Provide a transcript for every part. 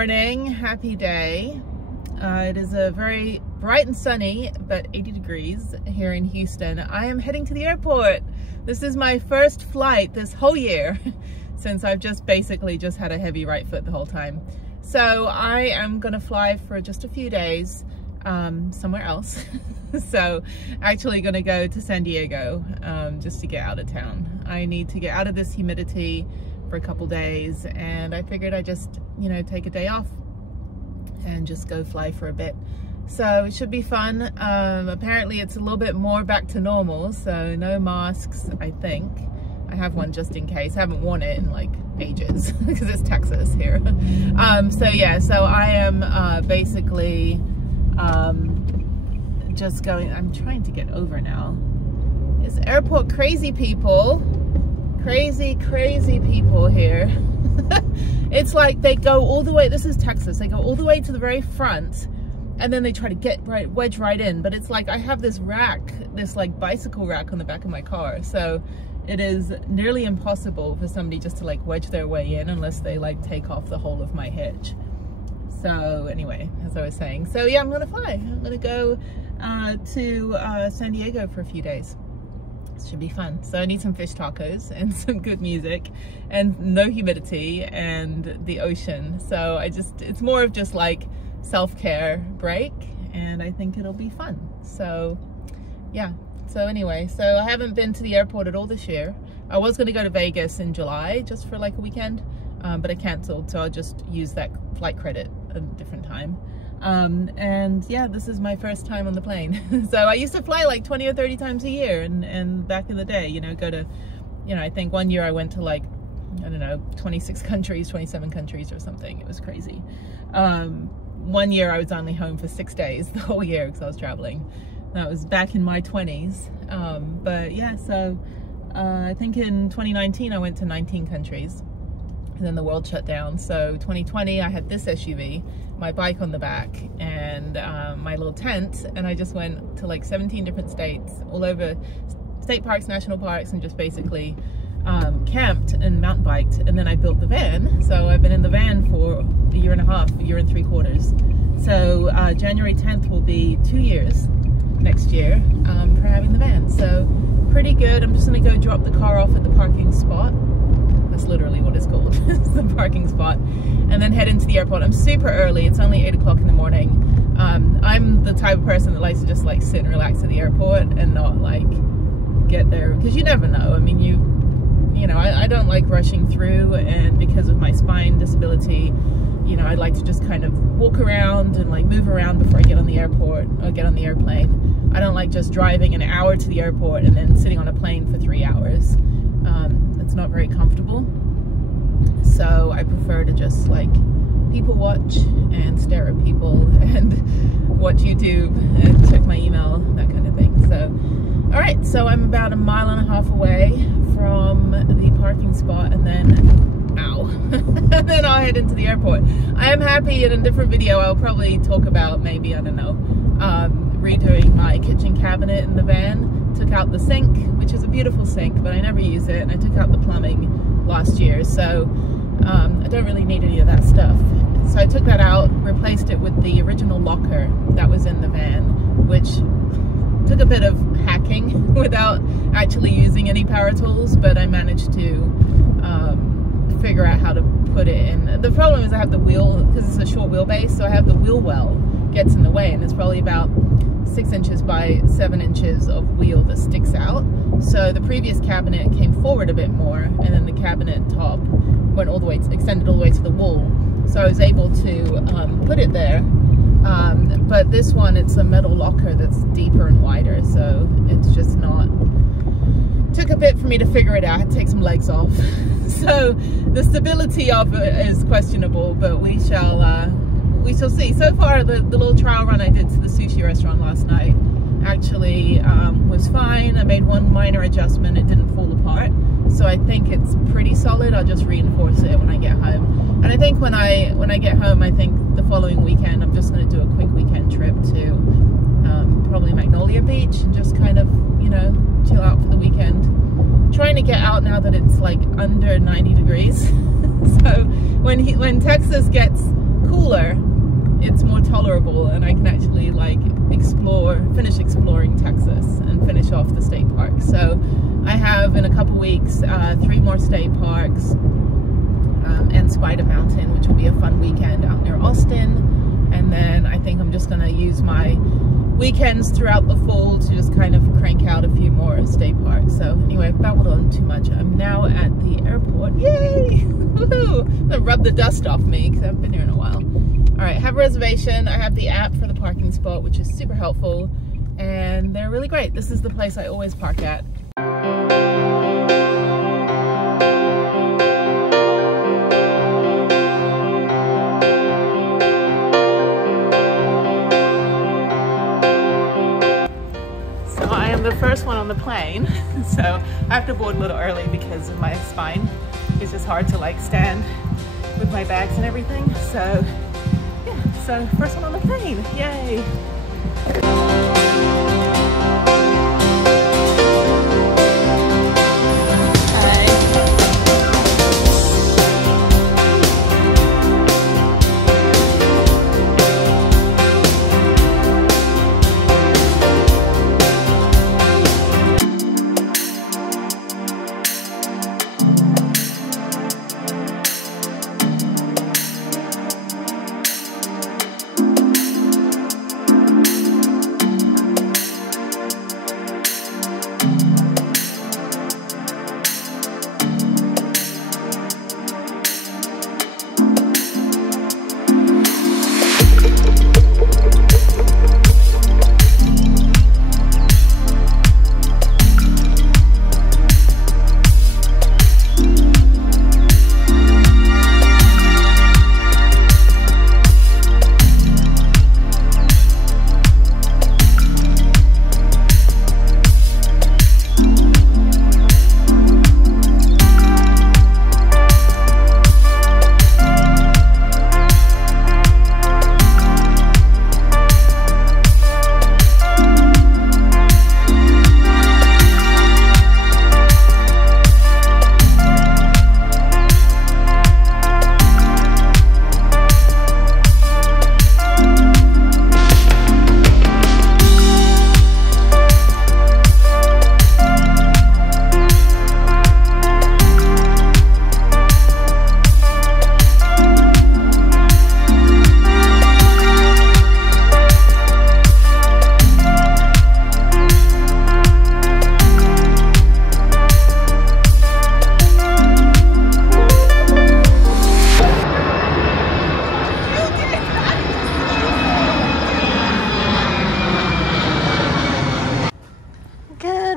morning, happy day. It is a very bright and sunny, but 80 degrees here in Houston. I am heading to the airport. This is my first flight this whole year since I've basically just had a heavy right foot the whole time. So I am gonna fly for just a few days somewhere else. So actually gonna go to San Diego just to get out of town. I need to get out of this humidity for a couple days, and I figured I'd just, take a day off and just go fly for a bit. So it should be fun. Apparently it's a little bit more back to normal, so no masks, I think. I have one just in case. I haven't worn it in like ages because it's Texas here. So yeah, so I am basically just going, I'm trying to get over now. It's airport crazy people. Crazy people here. It's like they go all the way, this is Texas, they go all the way to the very front and then they try to wedge right in. But it's like I have this rack, this like bicycle rack on the back of my car. So it is nearly impossible for somebody just to like wedge their way in unless they like take off the whole of my hitch. So anyway, as I was saying, so yeah, I'm gonna fly. I'm gonna go to San Diego for a few days. Should be fun. So I need some fish tacos and some good music and no humidity and the ocean. So it's more of just like self-care break, and I think it'll be fun. So yeah, so anyway, so I haven't been to the airport at all this year. I was going to go to Vegas in July just for like a weekend, but I canceled, so I'll just use that flight credit at a different time. And yeah, this is my first time on the plane. So I used to fly like 20 or 30 times a year, and back in the day, go to, I think one year I went to like, I don't know, 26 countries, 27 countries or something. It was crazy. One year I was only home for 6 days the whole year because I was traveling. That was back in my 20s. But yeah, so I think in 2019 I went to 19 countries. And then the world shut down. So 2020, I had this SUV, my bike on the back, and my little tent, and I just went to like 17 different states, all over state parks, national parks, and just basically camped and mountain biked. And then I built the van. So I've been in the van for a year and a half, a year and 3/4. So January 10th will be 2 years next year for having the van. So pretty good. I'm just gonna go drop the car off at the parking spot. That's literally what it's called. It's the parking spot, and then head into the airport. I'm super early. It's only 8 o'clock in the morning. I'm the type of person that likes to just like sit and relax at the airport and not like get there, because you never know. I mean, I don't like rushing through, and because of my spine disability, I like to just kind of walk around and like move around before I get on the airport or get on the airplane. I don't like just driving an hour to the airport and then sitting on a plane for 3 hours. It's not very comfortable, so I prefer to just like people watch and stare at people and watch YouTube and check my email, that kind of thing. So all right, so I'm about 1.5 miles away from the parking spot, and then and then I'll head into the airport. I am happy. In a different video I'll probably talk about maybe, I don't know, redoing my kitchen cabinet in the van. Took out the sink, which is a beautiful sink, but I never use it, and I took out the plumbing last year, so I don't really need any of that stuff. So I took that out, replaced it with the original locker that was in the van, which took a bit of hacking without actually using any power tools, but I managed to figure out how to put it in. The problem is I have the wheel, because it's a short wheelbase, so I have the wheel well gets in the way, and it's probably about 6 inches by 7 inches of wheel that sticks out. So the previous cabinet came forward a bit more, and then the cabinet top went all the way, extended all the way to the wall. So I was able to put it there. But this one, it's a metal locker that's deeper and wider, so it's just not, took a bit for me to figure it out. I had to take some legs off. So the stability of it is questionable, but we shall see. So far, the little trial run I did to the sushi restaurant last night actually was fine. I made one minor adjustment. It didn't fall apart. So I think it's pretty solid. I'll just reinforce it when I get home. And I think when I get home, I think the following weekend, I'm just going to do a quick weekend trip to probably Magnolia Beach and just kind of, chill out for the weekend. Trying to get out now that it's like under 90 degrees. So when Texas gets cooler, it's more tolerable, and I can actually like finish exploring Texas and finish off the state park. So I have in a couple weeks 3 more state parks and Spider Mountain, which will be a fun weekend out near Austin. And then I think I'm just gonna use my weekends throughout the fall to just kind of crank out a few more state parks. So anyway, I've babbled on too much. I'm now at the airport. Yay! Woohoo! I'm gonna rub the dust off me because I haven't been here in a while. All right, have a reservation. I have the app for the parking spot, which is super helpful, and they're really great. This is the place I always park at. So I am the first one on the plane, so I have to board a little early because of my spine. It's just hard to like stand with my bags and everything. So yeah, so first one on the plane, yay!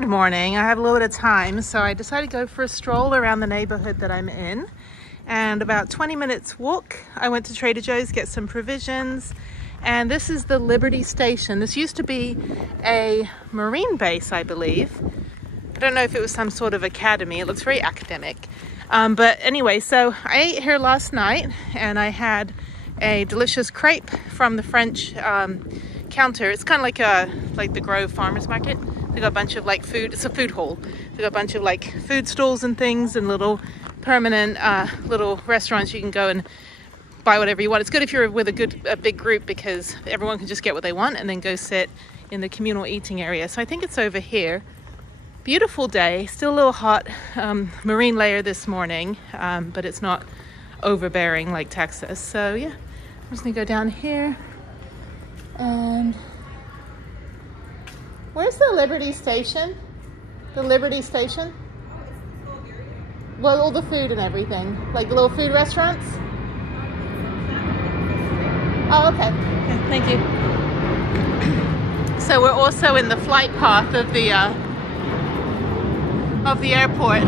Morning. I have a little bit of time, so I decided to go for a stroll around the neighborhood that I'm in, and about 20 minutes walk. I went to Trader Joe's, get some provisions, and this is the Liberty Station. This used to be a Marine base, I believe. I don't know if it was some sort of academy. It looks very academic. But anyway, so I ate here last night, and I had a delicious crepe from the French counter. It's kind of like the Grove Farmers Market. They got a bunch of like food. It's a food hall. They got a bunch of like food stalls and things, and little permanent little restaurants you can go and buy whatever you want. It's good if you're with a big group, because everyone can just get what they want and then go sit in the communal eating area. So I think it's over here. Beautiful day, still a little hot, marine layer this morning, but it's not overbearing like Texas. So yeah, I'm just gonna go down here. And where's the Liberty Station? The Liberty Station? Well, all the food and everything, like the little food restaurants. Oh, okay. Okay, thank you. So we're also in the flight path of the airport,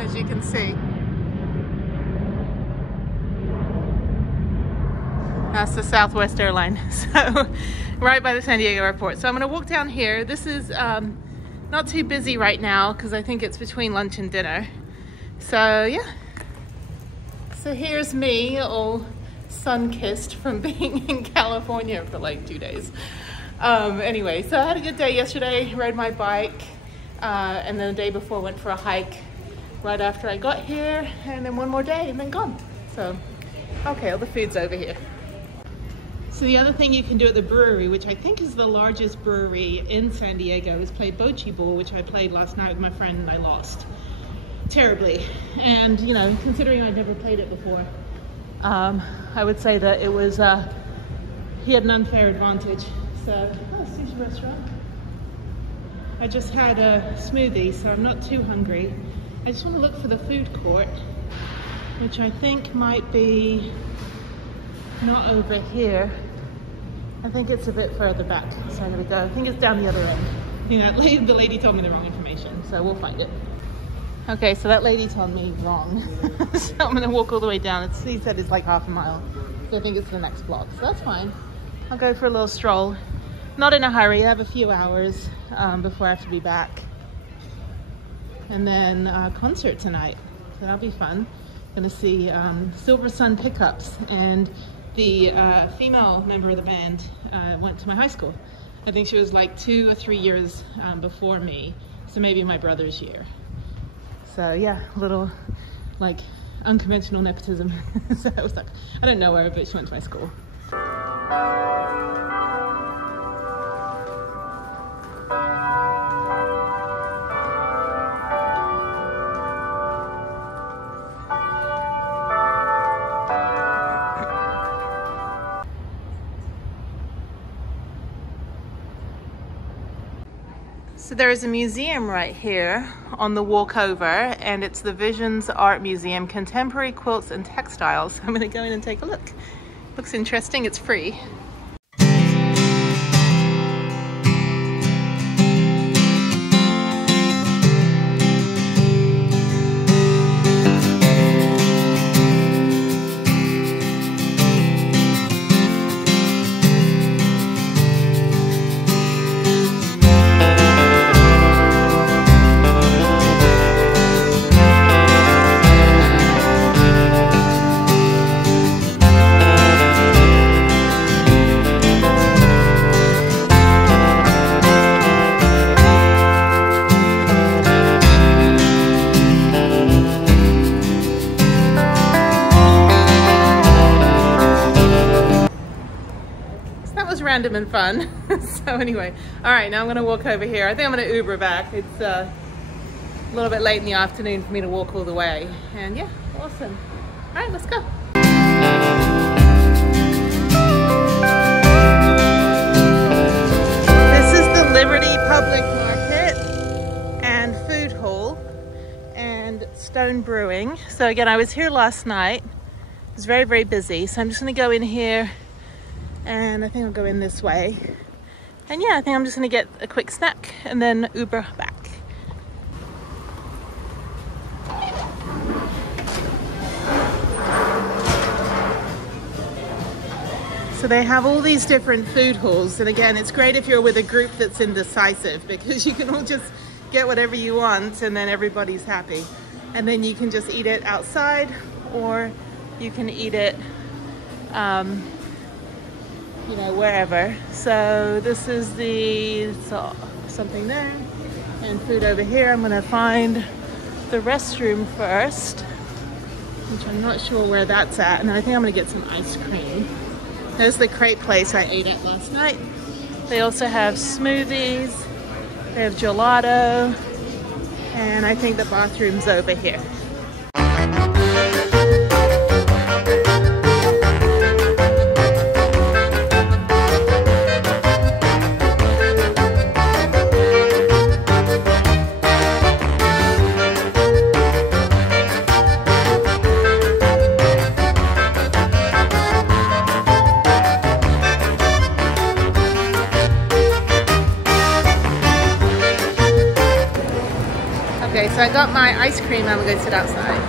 as you can see. That's the Southwest Airline, so right by the San Diego airport. So I'm gonna walk down here. This is not too busy right now because I think it's between lunch and dinner. So yeah. So here's me, all sun-kissed from being in California for like 2 days. Anyway, so I had a good day yesterday, rode my bike, and then the day before went for a hike right after I got here, and then one more day and then gone. So Okay, all the food's over here. So the other thing you can do at the brewery, which I think is the largest brewery in San Diego, is play bocce ball, which I played last night with my friend and I lost terribly. And you know, considering I'd never played it before, I would say that it was, he had an unfair advantage. So, oh, sushi restaurant. I just had a smoothie, so I'm not too hungry. I just want to look for the food court, which I think might be not over here. I think it's a bit further back. So I'm gonna go. I think it's down the other end. You know, the lady told me the wrong information, so we'll find it. Okay, so that lady told me wrong. So I'm gonna walk all the way down. He said it's like half a mile. So I think it's the next block. So that's fine. I'll go for a little stroll. Not in a hurry. I have a few hours before I have to be back. And then concert tonight. So that'll be fun. Gonna see Silver Sun Pickups, and the female member of the band went to my high school. I think she was like 2 or 3 years before me, so maybe my brother's year. So yeah, a little like unconventional nepotism. So I was like, I don't know her, but she went to my school. So there is a museum right here on the walk over, and it's the Visions Art Museum, Contemporary Quilts and Textiles. I'm gonna go in and take a look. Looks interesting, it's free. Random and fun. So anyway, all right, now I'm gonna walk over here. I think I'm gonna Uber back. It's a little bit late in the afternoon for me to walk all the way. And yeah, awesome. All right, let's go. This is the Liberty Public Market and Food Hall and Stone Brewing. So again, I was here last night. It was very, very busy. So I'm just gonna go in here, and I think I'll go in this way. And yeah, I think I'm just gonna get a quick snack and then Uber back. So they have all these different food halls. And again, it's great if you're with a group that's indecisive, because you can all just get whatever you want and then everybody's happy. And then you can just eat it outside, or you can eat it you know, wherever. So this is the something there, and food over here. I'm gonna find the restroom first, which I'm not sure where that's at, and I think I'm gonna get some ice cream. There's the crepe place I ate at last night. They also have smoothies, they have gelato, and I think the bathroom's over here. Okay, so I got my ice cream. I'm gonna go sit outside.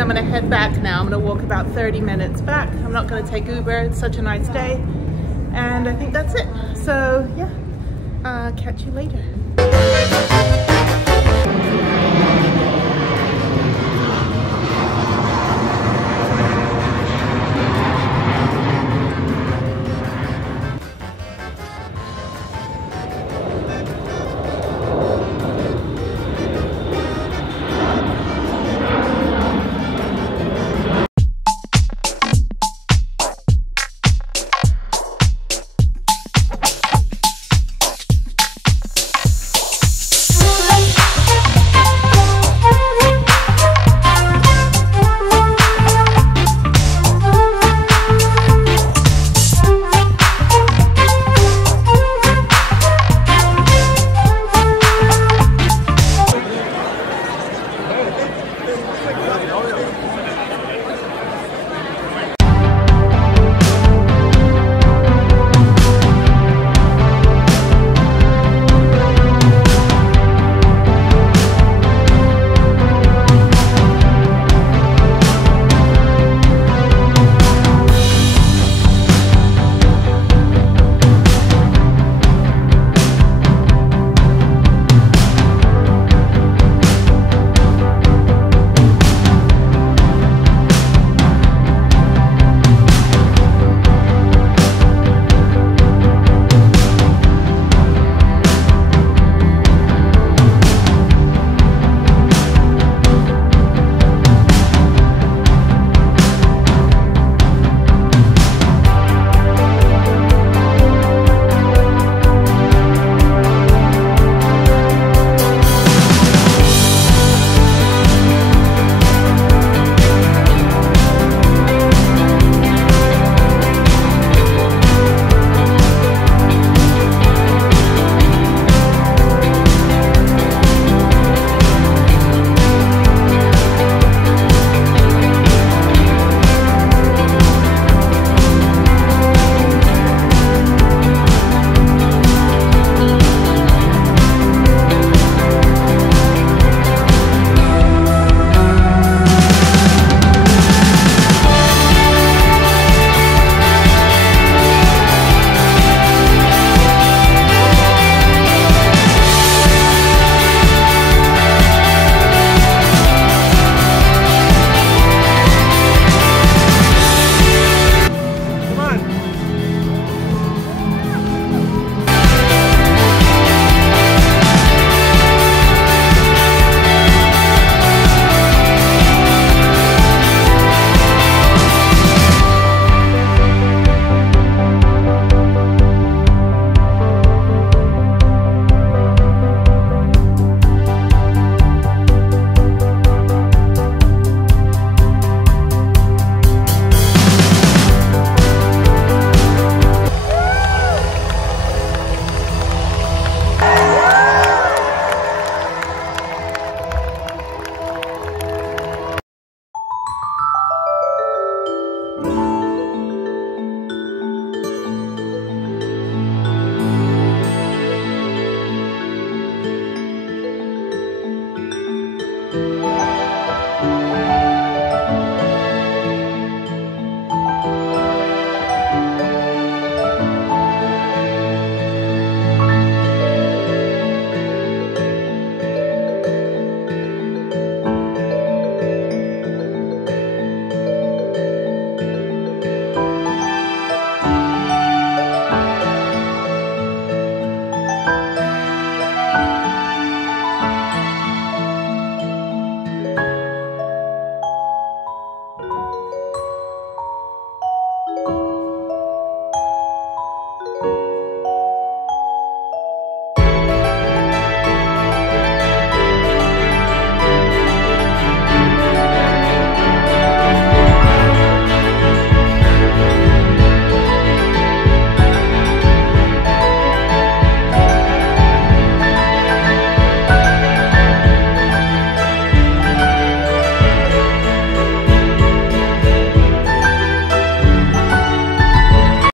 and I'm gonna head back now. I'm gonna walk about 30 minutes back. I'm not gonna take Uber. It's such a nice day. And I think that's it. So yeah, catch you later.